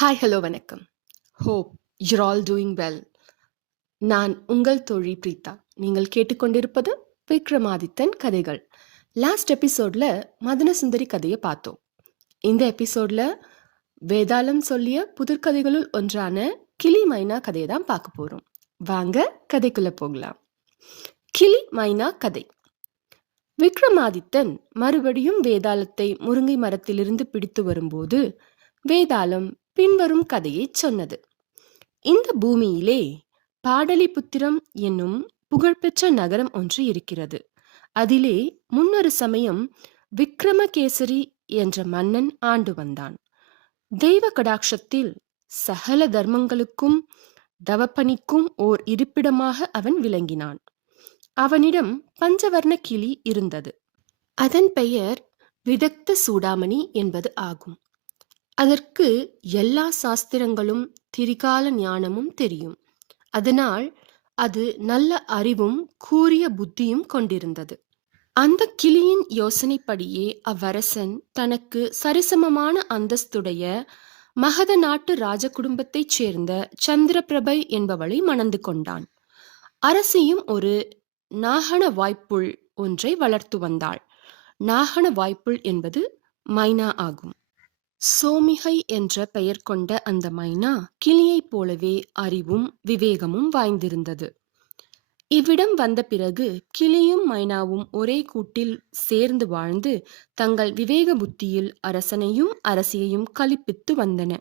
Hi hello வணக்கம். Hope you're all doing well நான் உங்கள் தோழி பிரீதா நீங்கள் கேட்டுக்கொண்டிருப்பது விக்ரமாதித்தன் கதைகள். லாஸ்ட் எபிசோடில் மதனசுந்தரி கதையை பார்த்தோம். இந்த எபிசோடில் வேதாளம் சொல்லிய புதிர்கதைகளுள் ஒன்றான கிளி மைனா கதையை தான் பார்க்க போகிறோம் வாங்க கதைக்குள்ளே போகலாம். கிளி மைனா கதை. விக்ரமாதித்தன் மறுபடியும் வேதாளத்தை முருங்கை மரத்திலிருந்து பிடித்து வரும்போது வேதாளம் பின்வரும் கதையைச் சொன்னது. இந்த பூமியிலே பாடலிபுத்திரம் என்னும் புகழ்பெற்ற நகரம் ஒன்று இருக்கிறது. அதிலே முன்னொரு சமயம் விக்ரமகேசரி என்ற மன்னன் ஆண்டு வந்தான். தெய்வ கடாட்சத்தில் சகல தர்மங்களுக்கும் தவப்பணிக்கும் ஓர் இருப்பிடமாக அவன் விளங்கினான். அவனிடம் பஞ்சவர்ண கிளி இருந்தது. அதன் பெயர் விதக்த சூடாமணி என்பது ஆகும். அதற்கு எல்லா சாஸ்திரங்களும் திரிகால ஞானமும் தெரியும். அதனால் அது நல்ல அறிவும் கூறிய புத்தியும் கொண்டிருந்தது. அந்த கிளியின் யோசனைப்படியே அவ்வரசன் தனக்கு சரிசமமான அந்தஸ்துடைய மகத நாட்டு ராஜ குடும்பத்தைச் சேர்ந்த சந்திரபிரபை என்பவளை மணந்து கொண்டான். அரசியும் ஒரு நாகன வாய்ப்புள் ஒன்றை வளர்த்து வந்தாள். நாகன வாய்ப்புள் என்பது மைனா ஆகும். சோமிகை என்ற பெயர் கொண்ட அந்த மைனா கிளியைப் போலவே அறிவும் விவேகமும் வாய்ந்திருந்தது. இவ்விடம் வந்த பிறகு கிளியும் மைனாவும் ஒரே கூட்டில் சேர்ந்து வாழ்ந்து தங்கள் விவேக புத்தியில் அரசனையும் அரசியையும் கலிப்பித்து வந்தன.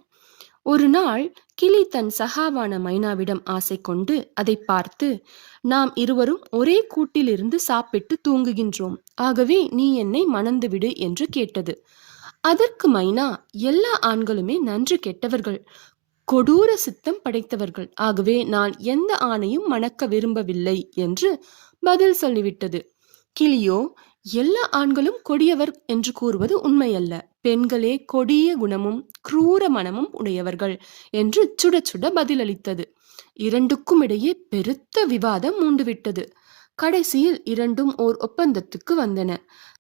ஒரு நாள் கிளி தன் சகாவான மைனாவிடம் ஆசை கொண்டு அதை பார்த்து நாம் இருவரும் ஒரே கூட்டிலிருந்து சாப்பிட்டு தூங்குகின்றோம். ஆகவே நீ என்னை மணந்துவிடு என்று கேட்டது. அதற்கு மைனா எல்லா ஆண்களுமே நன்று கெட்டவர்கள் கொடூர சித்தம் படைத்தவர்கள். ஆகவே நான் எந்த ஆணையும் மணக்க விரும்பவில்லை என்று பதில் சொல்லிவிட்டது. கிளியோ எல்லா ஆண்களும் கொடியவர் என்று கூறுவது உண்மையல்ல. பெண்களே கொடிய குணமும் குரூர மனமும் உடையவர்கள் என்று சுட சுட பதிலளித்தது. இரண்டுக்கும் இடையே பெருத்த விவாதம் மூண்டுவிட்டது. கடைசியில் இரண்டும் ஓர் ஒப்பந்தத்துக்கு வந்தன.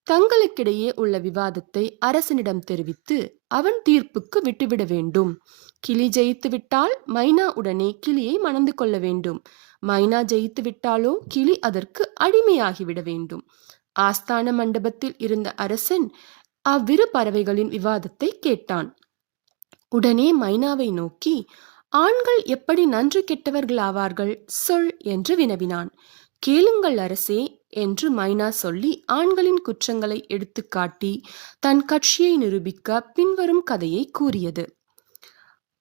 தங்களுக்கிடையே உள்ள விவாதத்தை அரசனிடம் தெரிவித்து அவன் தீர்ப்புக்கு விட்டுவிட வேண்டும். கிளி ஜெயித்து விட்டால் மைனா உடனே கிளியை மணந்து கொள்ள வேண்டும். மைனா ஜெயித்து விட்டாலோ கிளி அதற்கு அடிமையாகிவிட வேண்டும். ஆஸ்தான மண்டபத்தில் இருந்த அரசன் அவ்விரு பறவைகளின் விவாதத்தை கேட்டான். உடனே மைனாவை நோக்கி ஆண்கள் எப்படி நன்று கெட்டவர்களாவார்கள்? சொல் என்று வினவினான். கேளுங்கள் அரசே என்று மைனா சொல்லி ஆண்களின் குற்றங்களை எடுத்துக்காட்டி தன் கட்சியை நிரூபிக்க பின்வரும் கதையை கூறியது.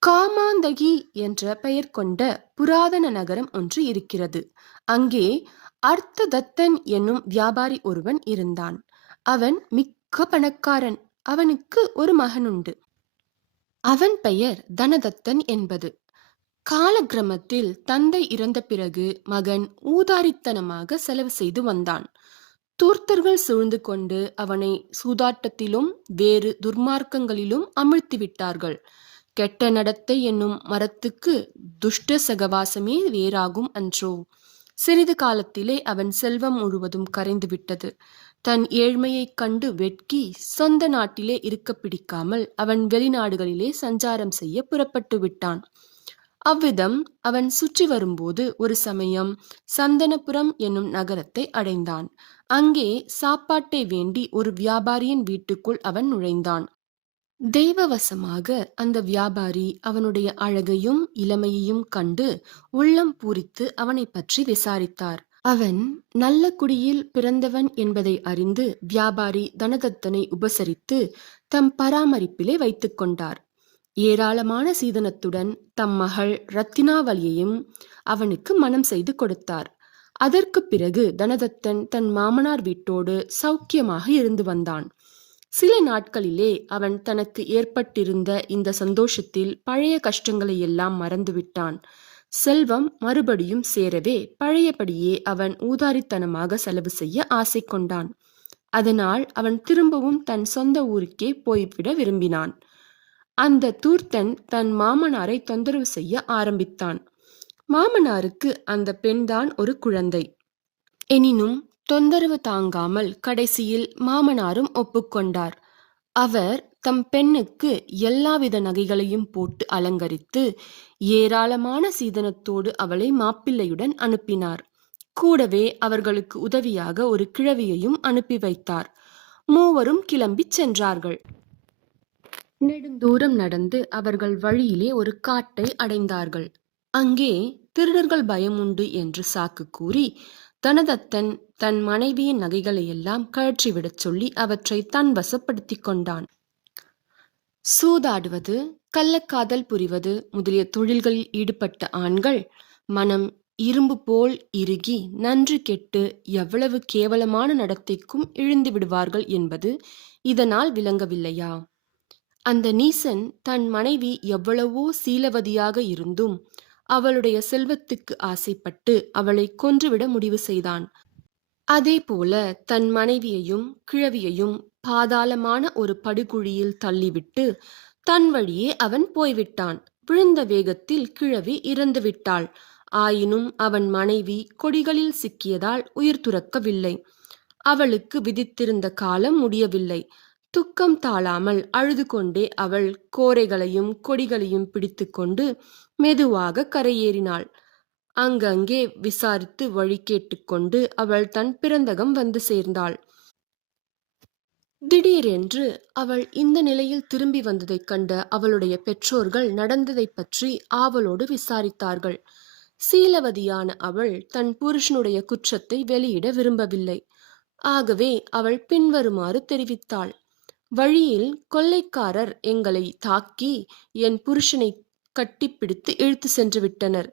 காமாந்தகி என்ற பெயர் கொண்ட புராதன நகரம் ஒன்று இருக்கிறது. அங்கே அர்த்ததத்தன் என்னும் வியாபாரி ஒருவன் இருந்தான். அவன் மிக்க பணக்காரன். அவனுக்கு ஒரு மகனுண்டு. அவன் பெயர் தனதத்தன் என்பது. காலக்கிரமத்தில் தந்தை இறந்த பிறகு மகன் ஊதாரித்தனமாக செலவு செய்து வந்தான். தூர்த்தர்கள் சூழ்ந்து கொண்டு அவனை சூதாட்டத்திலும் வேறு துர்மார்க்கங்களிலும் அமிழ்த்தி விட்டார்கள். கெட்ட நடத்தை என்னும் மரத்துக்கு துஷ்ட சகவாசமே வேறாகும் அன்றோ. சிறிது காலத்திலே அவன் செல்வம் முழுவதும் கரைந்து விட்டது. தன் ஏழ்மையைக் கண்டு வெட்கி சொந்த நாட்டிலே இருக்க பிடிக்காமல் அவன் வெளிநாடுகளிலே சஞ்சாரம் செய்ய புறப்பட்டு விட்டான். அவ்விதம் அவன் சுற்றி வரும்போது ஒரு சமயம் சந்தனபுரம் என்னும் நகரத்தை அடைந்தான். அங்கே சாப்பாட்டை வேண்டி ஒரு வியாபாரியின் வீட்டுக்குள் அவன் நுழைந்தான். தெய்வவசமாக அந்த வியாபாரி அவனுடைய அழகையும் இளமையையும் கண்டு உள்ளம் பூரித்து அவனை பற்றி விசாரித்தார். அவன் நல்ல குடியில் பிறந்தவன் என்பதை அறிந்து வியாபாரி தனதத்தனை உபசரித்து தம் பராமரிப்பிலே வைத்துக் கொண்டார். ஏராளமான சீதனத்துடன் தம் மகள் ரத்தினாவலியையும் அவனுக்கு மனம் செய்து கொடுத்தார். அதற்கு பிறகு தனதத்தன் தன் மாமனார் வீட்டோடு சௌக்கியமாக இருந்து வந்தான். சில நாட்களிலே அவன் தனக்கு ஏற்பட்டிருந்த இந்த சந்தோஷத்தில் பழைய கஷ்டங்களை எல்லாம் மறந்துவிட்டான். செல்வம் மறுபடியும் சேரவே பழையபடியே அவன் ஊதாரித்தனமாக செலவு செய்ய ஆசை கொண்டான். அதனால் அவன் திரும்பவும் தன் சொந்த ஊருக்கே போய்விட விரும்பினான். அந்த தூர்த்தன் தன் மாமனாரை தொந்தரவு செய்ய ஆரம்பித்தான். மாமனாருக்கு அந்த பெண்தான் ஒரு குழந்தை. எனினும் தொந்தரவு தாங்காமல் கடைசியில் மாமனாரும் ஒப்புக்கொண்டார் அவர் தம் பெண்ணுக்கு எல்லாவித நகைகளையும் போட்டு அலங்கரித்து ஏராளமான சீதனத்தோடு அவளை மாப்பிள்ளையுடன் அனுப்பினார். கூடவே அவர்களுக்கு உதவியாக ஒரு கிழவியையும் அனுப்பி வைத்தார். மூவரும் கிளம்பிச் சென்றார்கள். நெடுந்தூரம் நடந்து அவர்கள் வழியிலே ஒரு காட்டை அடைந்தார்கள். அங்கே திருடர்கள் பயமுண்டு என்று சாக்கு கூறி தனதத்தன் தன் மனைவியின் நகைகளை எல்லாம் கழற்றிவிடச் சொல்லி அவற்றை தன் வசப்படுத்திக் கொண்டான். சூதாடுவது கள்ளக்காதல் புரிவது முதலிய தொழில்களில் ஈடுபட்ட ஆண்கள் மனம் இரும்பு போல் இறுகி நன்று கெட்டு எவ்வளவு கேவலமான நடத்தைக்கும் இழுந்து விடுவார்கள் என்பது இதனால் விளங்கவில்லையா? அந்த நீசன் தன் மனைவி எவ்வளவோ சீலவதியாக இருந்தும் அவளுடைய செல்வத்துக்கு ஆசைப்பட்டு அவளை கொன்றுவிட முடிவு செய்தான். அதேபோல தன் மனைவியையும் கிழவியையும் பாதாளமான ஒரு படுகுழியில் தள்ளிவிட்டு தன் வழியே அவன் போய்விட்டான். விழுந்த வேகத்தில் கிழவி இறந்துவிட்டாள் ஆயினும் அவன் மனைவி கொடிகளில் சிக்கியதால் உயிர் துறக்கவில்லை. அவளுக்கு விதித்திருந்த காலம் முடியவில்லை. துக்கம் தாழாமல் அழுது கொண்டே அவள் கோரைகளையும் கொடிகளையும் பிடித்துக்கொண்டு மெதுவாக கரையேறினாள். அங்கங்கே விசாரித்து வழி கேட்டுக்கொண்டு அவள் தன் பிறந்தகம் வந்து சேர்ந்தாள். திடீரென்று அவள் இந்த நிலையில் திரும்பி வந்ததைக் கண்ட அவளுடைய பெற்றோர்கள் நடந்ததைப் பற்றி ஆவலோடு விசாரித்தார்கள். சீலவதியான அவள் தன் புருஷனுடைய குற்றத்தை வெளியிட விரும்பவில்லை. ஆகவே அவள் பின்வருமாறு தெரிவித்தாள். வழியில் கொள்ளைக்காரர் எங்களை தாக்கி என் புருஷனை கட்டிப்பிடித்து இழுத்து சென்று விட்டனர்.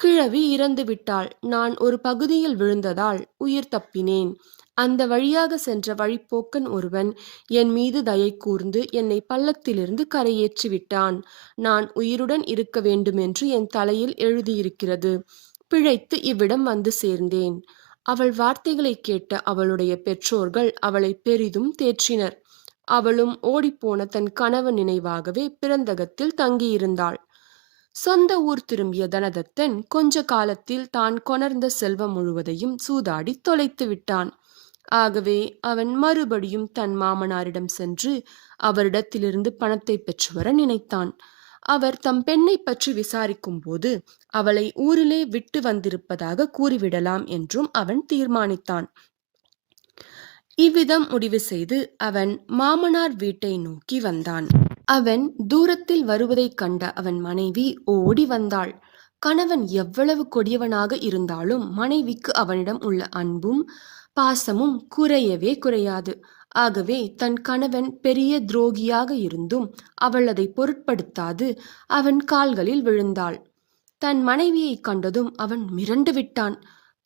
கிழவி இறந்து விட்டாள். நான் ஒரு பகுதியில் விழுந்ததால் உயிர் தப்பினேன். அந்த வழியாக சென்ற வழிப்போக்கன் ஒருவன் என் மீது தயை கூர்ந்து என்னை பள்ளத்திலிருந்து கரையேற்றி விட்டான். நான் உயிருடன் இருக்க வேண்டுமென்று என் தலையில் எழுதியிருக்கிறது. பிழைத்து இவ்விடம் வந்து சேர்ந்தேன். அவள் வார்த்தைகளை கேட்ட அவளுடைய பெற்றோர்கள் அவளை பெரிதும் தேற்றினர். அவளும் ஓடிப்போன தன் கணவன் நினைவாகவே பிறந்தகத்தில் தங்கியிருந்தாள். சொந்த ஊர் திரும்பிய தனதத்தன் கொஞ்ச காலத்தில் தான் கொணர்ந்த செல்வம் முழுவதையும் சூதாடி தொலைத்து விட்டான். ஆகவே அவன் மறுபடியும் தன் மாமனாரிடம் சென்று அவரிடத்திலிருந்து பணத்தை பெற்று வர நினைத்தான். அவர் தம் பெண்ணை பற்றி விசாரிக்கும் போது அவளை ஊரிலே விட்டு வந்திருப்பதாக கூறிவிடலாம் என்றும் அவன் தீர்மானித்தான். இவ்விதம் முடிவு செய்து அவன் மாமனார் வீட்டை நோக்கி வந்தான். அவன் தூரத்தில் வருவதைக் கண்ட அவன் மனைவி ஓடி வந்தாள். கணவன் எவ்வளவு கொடியவனாக இருந்தாலும் மனைவிக்கு அவனிடம் உள்ள அன்பும் பாசமும் குறையவே குறையாது. ஆகவே தன் கணவன் பெரிய துரோகியாக இருந்தும் அவள் அதை பொருட்படுத்தாது அவன் கால்களில் விழுந்தாள். தன் மனைவியைக் கண்டதும் அவன் மிரண்டு விட்டான்.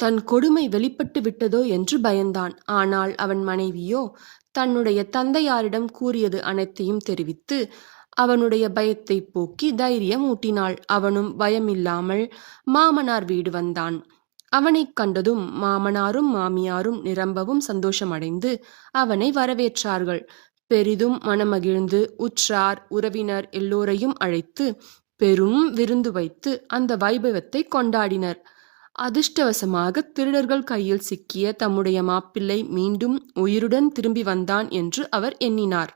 தன் கொடுமை வெளிப்பட்டு விட்டதோ என்று பயந்தான். ஆனால் அவன் மனைவியோ தன்னுடைய தந்தையாரிடம் கூறியது அனைத்தையும் தெரிவித்து அவனுடைய பயத்தை போக்கி தைரியம் ஊட்டினாள். அவனும் பயமில்லாமல் மாமனார் வீடு வந்தான். அவனைக் கண்டதும் மாமனாரும் மாமியாரும் நிரம்பவும் சந்தோஷமடைந்து அவனை வரவேற்றார்கள். பெரிதும் மனமகிழ்ந்து உற்றார் உறவினர் எல்லோரையும் அழைத்து பெரும் விருந்து வைத்து அந்த வைபவத்தை கொண்டாடினர். அதிர்ஷ்டவசமாக திருடர்கள் கையில் சிக்கிய தம்முடைய மாப்பிள்ளை மீண்டும் உயிருடன் திரும்பி வந்தான் என்று அவர் எண்ணினார்.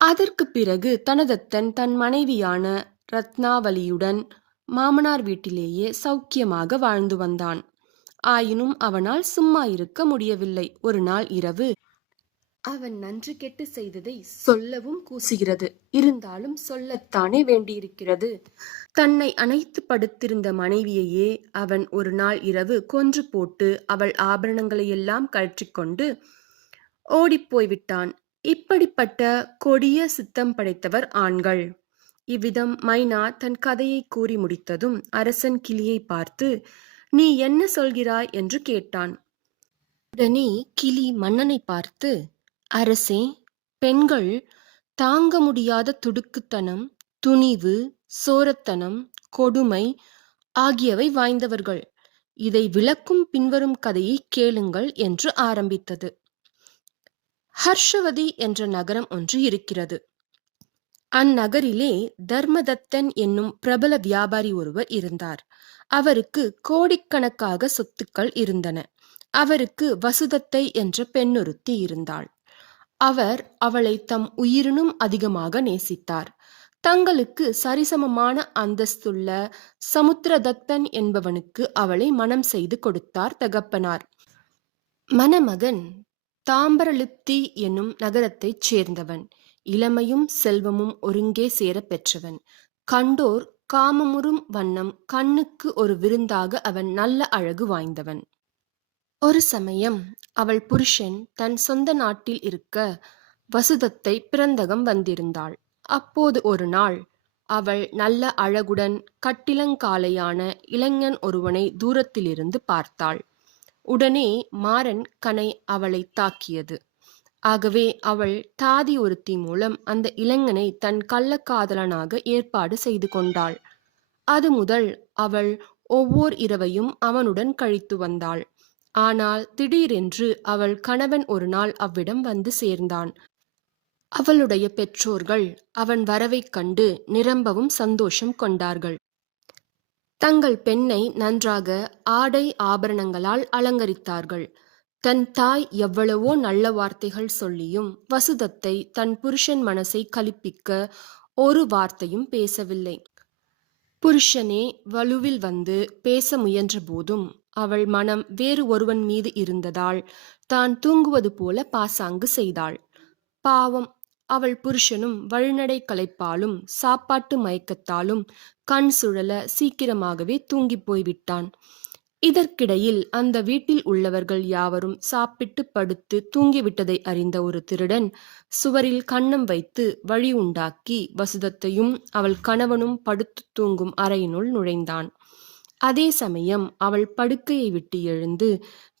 அதற்கு பிறகு தனதத்தன் தன் மனைவியான ரத்னாவலியுடன் மாமனார் வீட்டிலேயே சௌக்கியமாக வாழ்ந்து வந்தான். ஆயினும் அவனால் சும்மா இருக்க முடியவில்லை. ஒரு நாள் இரவு அவன் நன்று கெட்டு செய்ததை சொல்லவும் கூசுகிறது. இருந்தாலும் சொல்லத்தானே வேண்டியிருக்கிறது. தன்னை அணைத்து படுத்திருந்த மனைவியையே அவன் ஒரு நாள் இரவு கொன்று போட்டு அவள் ஆபரணங்களையெல்லாம் கழற்றிக்கொண்டு ஓடிப்போய் விட்டான் இப்படிப்பட்ட கொடிய சித்தம் படைத்தவர் ஆண்கள். இவ்விதம் மைனா தன் கதையை கூறி முடித்ததும் அரசன் கிளியை பார்த்து நீ என்ன சொல்கிறாய்? என்று கேட்டான். உடனே கிளி மன்னனை பார்த்து அரசே பெண்கள் தாங்க முடியாத துடுக்குத்தனம் துணிவு சோரத்தனம் கொடுமை ஆகியவை வாய்ந்தவர்கள். இதை விளக்கும் பின்வரும் கதையை கேளுங்கள் என்று ஆரம்பித்தது. ஹர்ஷவதி என்ற நகரம் ஒன்று இருக்கிறது. அந்நகரிலே தர்மதத்தன் என்னும் பிரபல வியாபாரி ஒருவர் இருந்தார். அவருக்கு கோடிக்கணக்காக சொத்துக்கள் இருந்தன. அவருக்கு வசுதத்தை என்ற பெண்ணொருத்தி இருந்தாள். அவர் அவளை தம் உயிரினும் அதிகமாக நேசித்தார். தங்களுக்கு சரிசமமான அந்தஸ்துள்ள சமுத்திரதத்தன் என்பவனுக்கு அவளை மணம் செய்து கொடுத்தார் தகப்பனார். மணமகன் தாம்பரலிப்தி என்னும் நகரத்தைச் சேர்ந்தவன். இளமையும் செல்வமும் ஒருங்கே சேரப் பெற்றவன். கண்டோர் காமமுறும் வண்ணம் கண்ணுக்கு ஒரு விருந்தாக அவன் நல்ல அழகு வாய்ந்தவன். ஒரு சமயம் அவள் புருஷன் தன் சொந்த நாட்டில் இருக்க வசுதத்தை பிறந்தகம் வந்திருந்தாள். அப்போது ஒரு நாள் அவள் நல்ல அழகுடன் கட்டிலங்காலையான இளைஞன் ஒருவனை தூரத்திலிருந்து பார்த்தாள். உடனே மாறன் கனை அவளை தாக்கியது. ஆகவே அவள் தாதி ஒருத்தி மூலம் அந்த இளைஞனை தன் கள்ளக்காதலனாக ஏற்பாடு செய்து கொண்டாள். அது முதல் அவள் ஒவ்வொரு இரவையும் அவனுடன் கழித்து வந்தாள். ஆனால் திடீரென்று அவள் கணவன் ஒரு நாள் அவ்விடம் வந்து சேர்ந்தான். அவளுடைய பெற்றோர்கள் அவன் வரவைக் கண்டு நிரம்பவும் சந்தோஷம் கொண்டார்கள். தங்கள் பெண்ணை நன்றாக ஆடை ஆபரணங்களால் அலங்கரித்தார்கள். தன் தாய் எவ்வளவோ நல்ல வார்த்தைகள் சொல்லியும் வசுதத்தை தன் புருஷன் மனசை கலிப்பிக்க ஒரு வார்த்தையும் பேசவில்லை. புருஷனே வலுவில் வந்து பேச முயன்ற போதும் அவள் மனம் வேறு ஒருவன் மீது இருந்ததால் தான் தூங்குவது போல பாசாங்கு செய்தாள். பாவம் அவள் புருஷனும் வழிநடை களைப்பாலும் சாப்பாட்டு மயக்கத்தாலும் கண் சுழல சீக்கிரமாகவே தூங்கிப் போய்விட்டான். இதற்கிடையில் அந்த வீட்டில் உள்ளவர்கள் யாவரும் சாப்பிட்டு படுத்து தூங்கிவிட்டதை அறிந்த ஒரு திருடன் சுவரில் கன்னம் வைத்து வழி உண்டாக்கி வசுதத்தையும் அவள் கணவனும் படுத்து தூங்கும் அறையினுள் நுழைந்தான். அதே சமயம் அவள் படுக்கையை விட்டு எழுந்து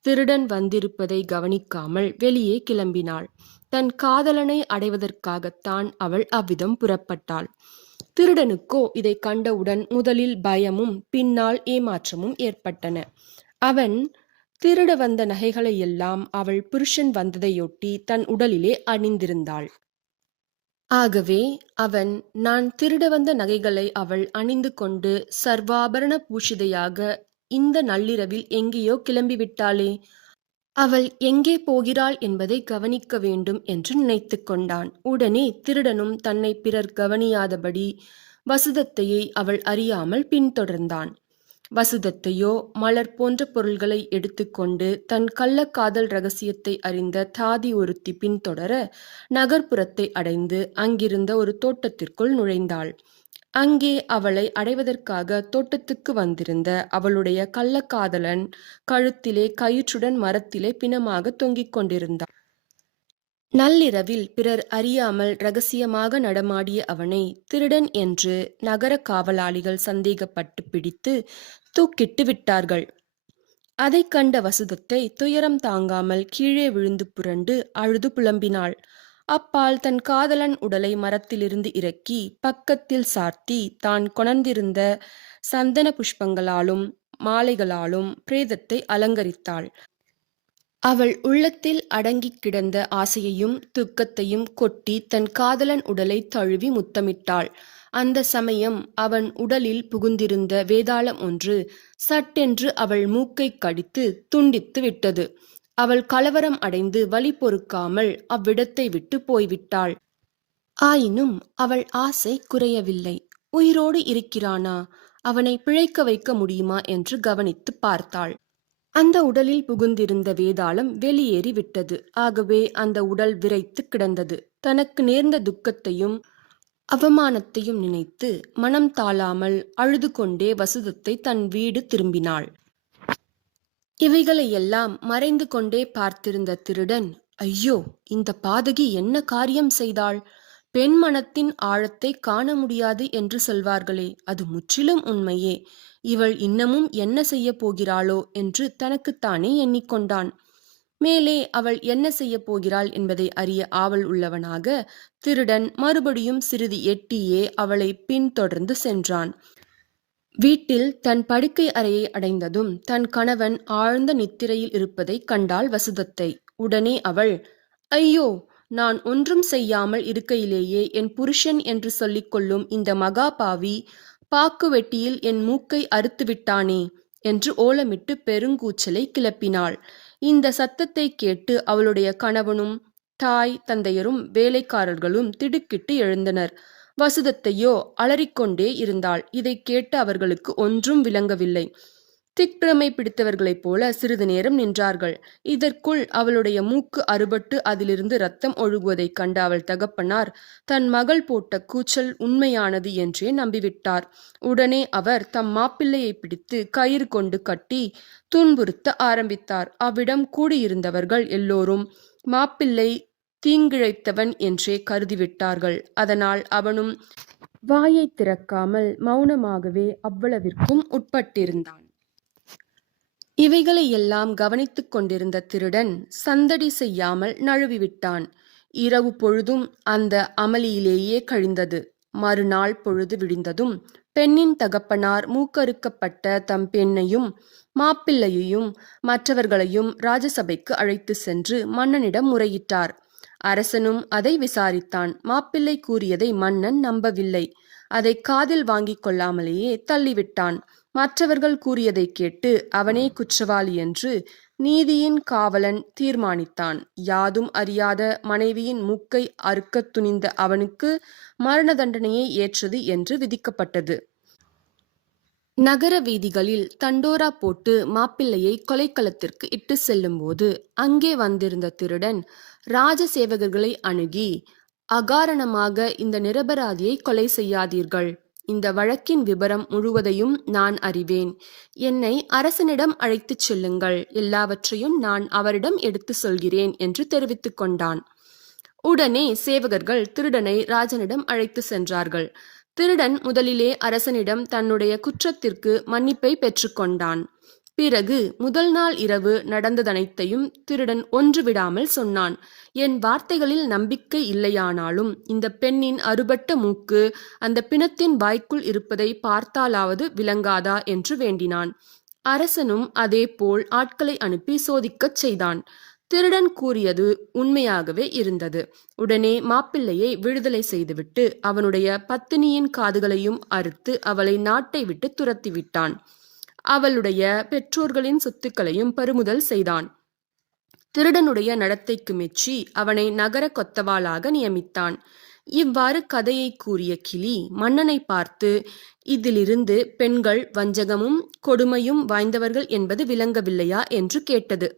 திருடன் வந்திருப்பதை கவனிக்காமல் வெளியே கிளம்பினாள். தன் காதலனை அடைவதற்காகத்தான் அவள் அவ்விதம் புறப்பட்டாள். திருடனுக்கோ இதை கண்டவுடன் முதலில் பயமும் பின்னால் ஏமாற்றமும் ஏற்பட்டன. அவன் திருட வந்த நகைகளை எல்லாம் அவள் புருஷன் வந்ததையொட்டி தன் உடலிலே அணிந்திருந்தாள். ஆகவே அவன் நான் திருட வந்த நகைகளை அவள் அணிந்து கொண்டு சர்வாபரண பூஷிதையாக இந்த நள்ளிரவில் எங்கேயோ கிளம்பிவிட்டாளே அவள் எங்கே போகிறாள் என்பதை கவனிக்க வேண்டும் என்று நினைத்து கொண்டான். உடனே திருடனும் தன்னை பிறர் கவனியாதபடி வசுதத்தையை அவள் அறியாமல் பின்தொடர்ந்தான். வசுதத்தையோ மலர் போன்ற பொருள்களை எடுத்துக்கொண்டு தன் கள்ளக்காதல் ரகசியத்தை அறிந்த தாதி ஒருத்தி பின்தொடர நகர்ப்புறத்தை அடைந்து அங்கிருந்த ஒரு தோட்டத்திற்குள் நுழைந்தாள். அங்கே அவளை அடைவதற்காக தோட்டத்துக்கு வந்திருந்த அவளுடைய கள்ளக்காதலன் கழுத்திலே கயிற்றுடன் மரத்திலே பிணமாக தொங்கிக் கொண்டிருந்தான். நள்ளிரவில் பிறர் அறியாமல் ரகசியமாக நடமாடிய அவனை திருடன் என்று நகர காவலாளிகள் சந்தேகப்பட்டு பிடித்து தூக்கிட்டு விட்டார்கள். அதைக் கண்ட வசுதத்தை துயரம் தாங்காமல் கீழே விழுந்து புரண்டு அழுது புலம்பினாள். அப்பால் தன் காதலன் உடலை மரத்திலிருந்து இறக்கி பக்கத்தில் சார்த்தி தான் கொணர்ந்திருந்த சந்தன புஷ்பங்களாலும் மாலைகளாலும் பிரேதத்தை அலங்கரித்தாள். அவள் உள்ளத்தில் அடங்கிக் கிடந்த ஆசையையும் துக்கத்தையும் கொட்டி தன் காதலன் உடலை தழுவி முத்தமிட்டாள். அந்த சமயம் அவன் உடலில் புகுந்திருந்த வேதாளம் ஒன்று சட்டென்று அவள் மூக்கை கடித்து துண்டித்து விட்டது. அவள் கலவரம் அடைந்து வழி பொறுக்காமல் அவ்விடத்தை விட்டு போய்விட்டாள். ஆயினும் அவள் ஆசை குறையவில்லை. உயிரோடு இருக்கிறானா? அவனை பிழைக்க வைக்க முடியுமா என்று கவனித்து பார்த்தாள். அந்த உடலில் புகுந்திருந்த வேதாளம் வெளியேறி விட்டது. ஆகவே அந்த உடல் விரைத்து கிடந்தது. தனக்கு நேர்ந்த துக்கத்தையும் அவமானத்தையும் நினைத்து மனம் தாழாமல் அழுது கொண்டே வசுதத்தை தன் வீடு திரும்பினாள். இவைகளையெல்லாம் மறைந்து கொண்டே பார்த்திருந்த திருடன் ஐயோ இந்த பாதகி என்ன காரியம் செய்தாள்? பெண் மனத்தின் ஆழத்தை காண முடியாது என்று சொல்வார்களே அது முற்றிலும் உண்மையே. இவள் இன்னமும் என்ன செய்ய போகிறாளோ? என்று தனக்குத்தானே எண்ணிக்கொண்டான். மேலே அவள் என்ன செய்யப் போகிறாள் என்பதை அறிய ஆவல் உள்ளவனாக திருடன் மறுபடியும் சிறிது எட்டியே அவளை பின்தொடர்ந்து சென்றான். வீட்டில் தன் படுக்கை அறையை அடைந்ததும் தன் கணவன் ஆழ்ந்த நித்திரையில் இருப்பதை கண்டாள் வசுதத்தை. உடனே அவள் ஐயோ நான் ஒன்றும் செய்யாமல் இருக்கையிலேயே என் புருஷன் என்று சொல்லிக்கொள்ளும் இந்த மகாபாவி பாக்கு வெட்டியில் என் மூக்கை அறுத்து விட்டானே என்று ஓலமிட்டு பெருங்கூச்சலை கிளப்பினாள். இந்த சத்தத்தை கேட்டு அவளுடைய கணவனும் தாய் தந்தையரும் வேலைக்காரர்களும் திடுக்கிட்டு எழுந்தனர். வசுதத்தையோ அலறிக்கொண்டே இருந்தாள். இதை கேட்டு அவர்களுக்கு ஒன்றும் விளங்கவில்லை. திக்பிரமை பிடித்தவர்களைப் போல சிறிது நேரம் நின்றார்கள். இதற்குள் அவளுடைய மூக்கு அறுபட்டு அதிலிருந்து ரத்தம் ஒழுகுவதைக் கண்ட அவள் தகப்பனார் தன் மகள் போட்ட கூச்சல் உண்மையானது என்றே நம்பிவிட்டார். உடனே அவர் தம் மாப்பிள்ளையை பிடித்து கயிறு கொண்டு கட்டி துன்புறுத்த ஆரம்பித்தார். அவ்விடம் கூடியிருந்தவர்கள் எல்லோரும் மாப்பிள்ளை தீங்கிழைத்தவன் என்றே கருதிவிட்டார்கள். அதனால் அவனும் வாயை திறக்காமல் மௌனமாகவே அவ்வளவிற்கும் உட்பட்டிருந்தான். இவைகளை எல்லாம் கவனித்துக் கொண்டிருந்த திருடன் சந்தடி செய்யாமல் நழுவிவிட்டான். இரவு பொழுதும் அந்த அமளியிலேயே கழிந்தது. மறுநாள் பொழுது விடிந்ததும் பெண்ணின் தகப்பனார் மூக்கறுக்கப்பட்ட தம் பெண்ணையும் மாப்பிள்ளையையும் மற்றவர்களையும் ராஜசபைக்கு அழைத்து சென்று மன்னனிடம் முறையிட்டார். அரசனும் அதை விசாரித்தான். மாப்பிள்ளை கூறியதை மன்னன் நம்பவில்லை. அதை காதில் வாங்கிக் கொள்ளாமலேயே தள்ளிவிட்டான். மற்றவர்கள் கூறியதை கேட்டு அவனே குற்றவாளி என்று நீதியின் காவலன் தீர்மானித்தான். யாதும் அறியாத மனைவியின் மூக்கை அறுக்கத் துணிந்த அவனுக்கு மரண தண்டனையை ஏற்றது என்று விதிக்கப்பட்டது. நகர வீதிகளில் தண்டோரா போட்டு மாப்பிள்ளையை கொலைக்களத்திற்கு இட்டு செல்லும்போது அங்கே வந்திருந்த திருடன் ராஜசேவகர்களை அணுகி அகாரணமாக இந்த நிரபராதியை கொலை செய்யாதீர்கள். இந்த வழக்கின் விபரம் முழுவதையும் நான் அறிவேன். என்னை அரசனிடம் அழைத்துச் செல்லுங்கள். எல்லாவற்றையும் நான் அவரிடம் எடுத்து சொல்கிறேன் என்று தெரிவித்துக் கொண்டான். உடனே சேவகர்கள் திருடனை ராஜனிடம் அழைத்து சென்றார்கள். திருடன் முதலிலே அரசனிடம் தன்னுடைய குற்றத்திற்கு மன்னிப்பை பெற்றுக்கொண்டான் பிறகு முதல் நாள் இரவு நடந்ததனைத்தையும் திருடன் ஒன்று விடாமல் சொன்னான். என் வார்த்தைகளில் நம்பிக்கை இல்லையானாலும் இந்த பெண்ணின் அறுபட்ட மூக்கு அந்த பிணத்தின் வாய்க்குள் இருப்பதை பார்த்தாலாவது விளங்காதா என்று வேண்டினான். அரசனும் அதேபோல் ஆட்களை அனுப்பி சோதிக்கச் செய்தான். திருடன் கூறியது உண்மையாகவே இருந்தது. உடனே மாப்பிள்ளையை விடுதலை செய்துவிட்டு அவனுடைய பத்தினியின் காதுகளையும் அறுத்து அவளை நாட்டை விட்டு துரத்திவிட்டான். அவளுடைய பெற்றோர்களின் சொத்துக்களையும் பறிமுதல் செய்தான். திருடனுடைய நடத்தைக்கு மெச்சி அவனை நகர கொத்தவாளாக நியமித்தான். இவ்வாறு கதையை கூறிய கிளி மன்னனை பார்த்து இதிலிருந்து பெண்கள் வஞ்சகமும் கொடுமையும் வாய்ந்தவர்கள் என்பது விளங்கவில்லையா? என்று கேட்டது.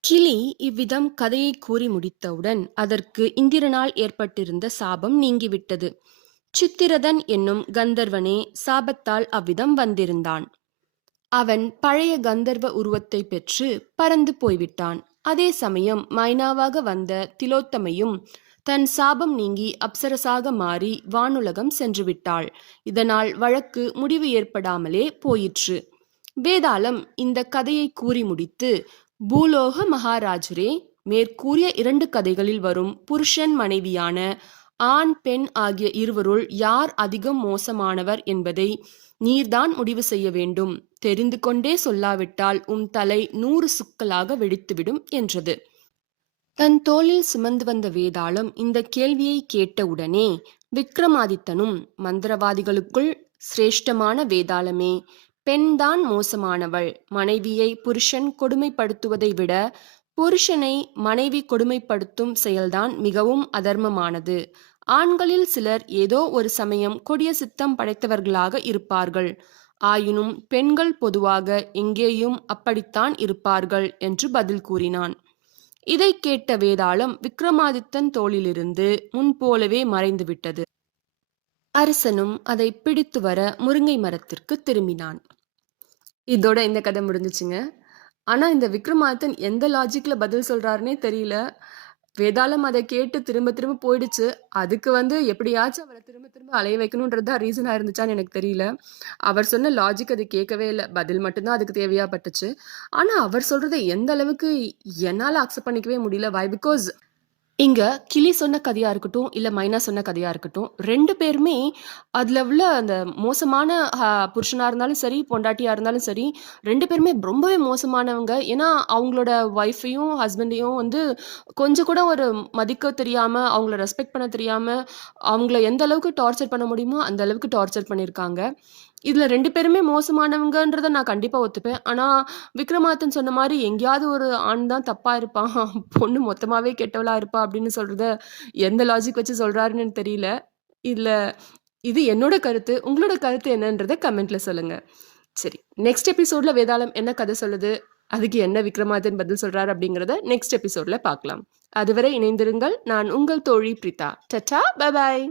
கிளி இவ்விதம் கதையை கூறி முடித்தவுடன் அதற்கு இந்திரனால் ஏற்பட்டிருந்த சாபம் நீங்கிவிட்டது. சித்திரதன் என்னும் கந்தர்வனே சாபத்தால் அவ்விதம் வந்திருந்தான். அவன் பழைய கந்தர்வ உருவத்தை பெற்று பறந்து போய்விட்டான். அதே சமயம் மைனாவாக வந்த திலோத்தமையும் தன் சாபம் நீங்கி அப்சரசாக மாறி வானுலகம் சென்று விட்டாள் இதனால் வழக்கு முடிவு ஏற்படாமலே போயிற்று. வேதாளம் இந்த கதையை கூறி முடித்து பூலோக மகாராஜரே மேற்கூறிய இரண்டு கதைகளில் வரும் புருஷன் மனைவியான ஆண் பெண் ஆகிய இருவருள் யார் அதிகம் மோசமானவர் என்பதை நீர்தான் முடிவு செய்ய வேண்டும். தெரிந்து கொண்டே சொல்லாவிட்டால் உம் தலை நூறு சுக்கலாக வெடித்துவிடும் என்றது. தன் தோளில் சுமந்து வந்த வேதாளம் இந்த கேள்வியை கேட்டவுடனே விக்ரமாதித்தனும் மந்திரவாதிகளுக்குள் சிரேஷ்டமான வேதாளமே பெண்தான் மோசமானவள் மனைவியை புருஷன் கொடுமைப்படுத்துவதை விட புருஷனை மனைவி கொடுமைப்படுத்தும் செயல்தான் மிகவும் அதர்மமானது. ஆண்களில் சிலர் ஏதோ ஒரு சமயம் கொடிய சித்தம் படைத்தவர்களாக இருப்பார்கள். ஆயினும் பெண்கள் பொதுவாக எங்கேயும் அப்படித்தான் இருப்பார்கள் என்று பதில் கூறினான். இதை கேட்ட வேதாளம் விக்ரமாதித்தன் தோளிலிருந்து முன்போலவே மறைந்துவிட்டது. அரசனும் அதை பிடித்து வர முருங்கை மரத்திற்கு திரும்பினான். இதோட இந்த கதை முடிஞ்சுச்சுங்க. ஆனா இந்த விக்ரமாதித்தன் எந்த லாஜிக்ல பதில் சொல்றாருன்னே தெரியல. வேதாளம் அதை கேட்டு திரும்ப திரும்ப போயிடுச்சு. அதுக்கு வந்து எப்படியாச்சும் அவரை திரும்ப திரும்ப அலைய வைக்கணுன்றது தான் ரீசனாக இருந்துச்சான்னு எனக்கு தெரியல. அவர் சொன்ன லாஜிக் அது கேட்கவே இல்லை. பதில் மட்டும்தான் அதுக்கு தேவையா பட்டுச்சு ஆனால் அவர் சொல்கிறத எந்த அளவுக்கு என்னால் அக்செப்ட் பண்ணிக்கவே முடியல. வை பிகாஸ் இங்க கிளி சொன்ன கதையா இருக்கட்டும் இல்ல மைனா சொன்ன கதையா இருக்கட்டும் ரெண்டு பேருமே அதுல உள்ள அந்த மோசமான ஆஹ், புருஷனா இருந்தாலும் சரி பொண்டாட்டியா இருந்தாலும் சரி ரெண்டு பேருமே ரொம்பவே மோசமானவங்க. ஏன்னா அவங்களோட ஒய்ஃபையும் ஹஸ்பண்டையும் வந்து கொஞ்சம் கூட ஒரு மதிக்க தெரியாம அவங்கள ரெஸ்பெக்ட் பண்ண தெரியாம அவங்கள எந்த அளவுக்கு டார்ச்சர் பண்ண முடியுமோ அந்த அளவுக்கு டார்ச்சர் பண்ணியிருக்காங்க இதுல 2 பேருமே மோசமானவங்கன்றத நான் கண்டிப்பா ஒத்துப்பேன். ஆனா, விக்ரமாதித்தன் சொன்ன மாரி எங்கேயாவது ஒரு ஆண் தான் தப்பா இருப்பான். பொண்ணு மொத்தமாவே கெட்டவளா இருப்பா அப்படின்னு சொல்றத எந்த லாஜிக் வச்சு சொல்றாருன்னு தெரியல. இதுல இது என்னோட கருத்து. உங்களோட கருத்து என்னன்றத கமெண்ட்ல சொல்லுங்க. சரி. நெக்ஸ்ட் எபிசோட்ல வேதாளம் என்ன கதை சொல்லுது? அதுக்கு என்ன விக்ரமாதித்தன் பதில் சொல்றாரு அப்படிங்கிறத நெக்ஸ்ட் எபிசோட்ல பார்க்கலாம். அதுவரை இணைந்திருங்கள். நான் உங்கள் தோழி பிரீதா. டட்டா! Bye bye.